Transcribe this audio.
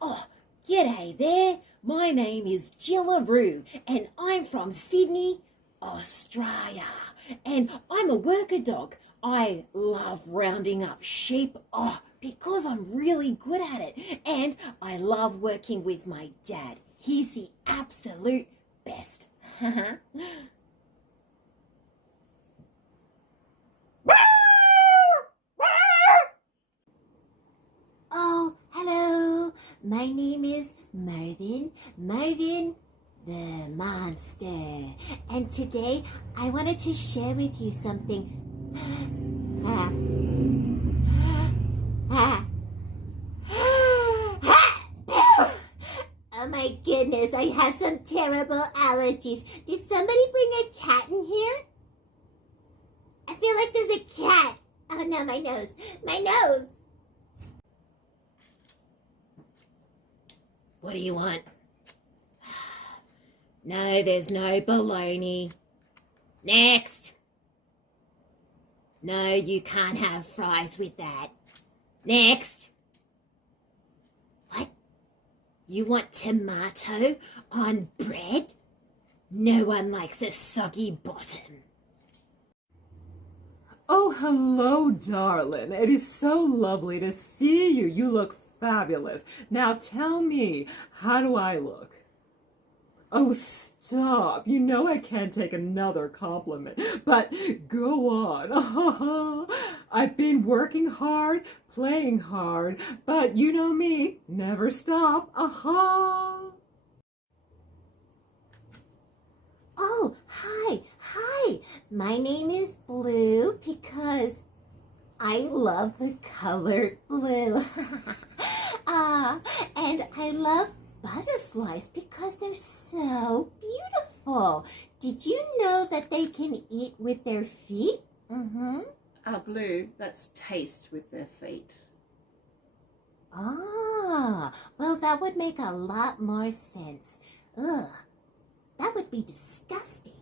Oh, g'day there. My name is Jillaroo and I'm from Sydney, Australia. And I'm a worker dog. I love rounding up sheep, because I'm really good at it. And I love working with my dad. He's the absolute best. Oh, hello. My name is Marvin the monster. And today I wanted to share with you something. Oh my goodness, I have some terrible allergies. Did somebody bring a cat in here? I feel like there's a cat. Oh no, my nose. My nose. What do you want? No, there's no bologna. Next. No, you can't have fries with that. Next. What? You want tomato on bread? No one likes a soggy bottom. Oh, hello, darling. It is so lovely to see you. You look fabulous. Now tell me, how do I look? Oh, stop. You know I can't take another compliment, but go on. I've been working hard, playing hard, but you know me, never stop. Oh, hi. My name is Blue because I love the color blue. And I love butterflies because they're so beautiful. Did you know that they can eat with their feet? Blue, that's taste with their feet. Well, that would make a lot more sense. Ugh, that would be disgusting.